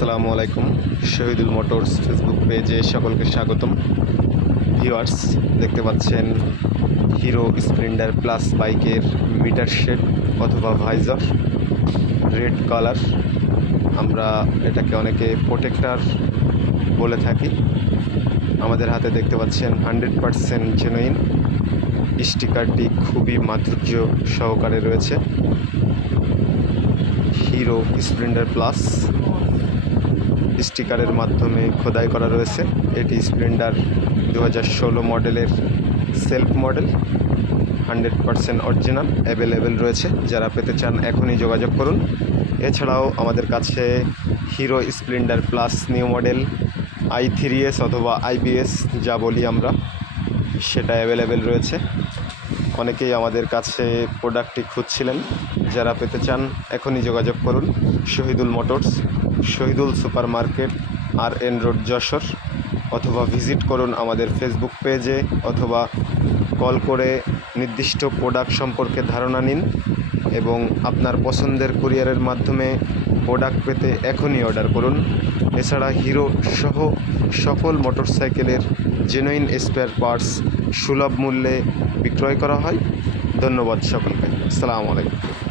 আসসালামু আলাইকুম। Shahidul motors Facebook পেজে সকলকে স্বাগতম। ভিউয়ার্স, দেখতে পাচ্ছেন হিরো স্প্লেন্ডার প্লাস বাইকের মিটার শেড অথবা ভাইজার, রেড কালার। আমরা এটাকে অনেকে প্রোটেক্টর বলে থাকি। আমাদের হাতে দেখতে পাচ্ছেন 100% জেনুইন। স্টিকারটি খুবই মাধুর্য সহকারে রয়েছে। হিরো স্প্লেন্ডার প্লাস স্টিকারের মাধ্যমে খোদাই করা রয়েছে। এটি স্প্লেন্ডার 2016 মডেলের সেলফ মডেল, 100% অরিজিনাল অ্যাভেলেবেল রয়েছে। যারা পেতে চান এখনই যোগাযোগ করুন। এছাড়াও আমাদের কাছে hero Splendor plus new model i3s অথবা IBS যা বলি আমরা, সেটা অ্যাভেলেবেল রয়েছে। অনেকেই আমাদের কাছে প্রোডাক্টটি খুঁজছিলেন। যারা পেতে চান এখনই যোগাযোগ করুন। Shahidul motors, Shahidul super market, RN road, Jessore, অথবা ভিজিট করুন আমাদের ফেসবুক পেজে, অথবা কল করে নির্দিষ্ট প্রোডাক্ট সম্পর্কে ধারণা নিন এবং আপনার পছন্দের কুরিয়ারের মাধ্যমে প্রোডাক্ট পেতে এখনই অর্ডার করুন। এছাড়া হিরো সহ সকল মোটরসাইকেলের জেনুইন স্পেয়ার পার্টস সুলভ মূল্যে বিক্রয় করা হয়। ধন্যবাদ সকলকে। আসসালামু আলাইকুম।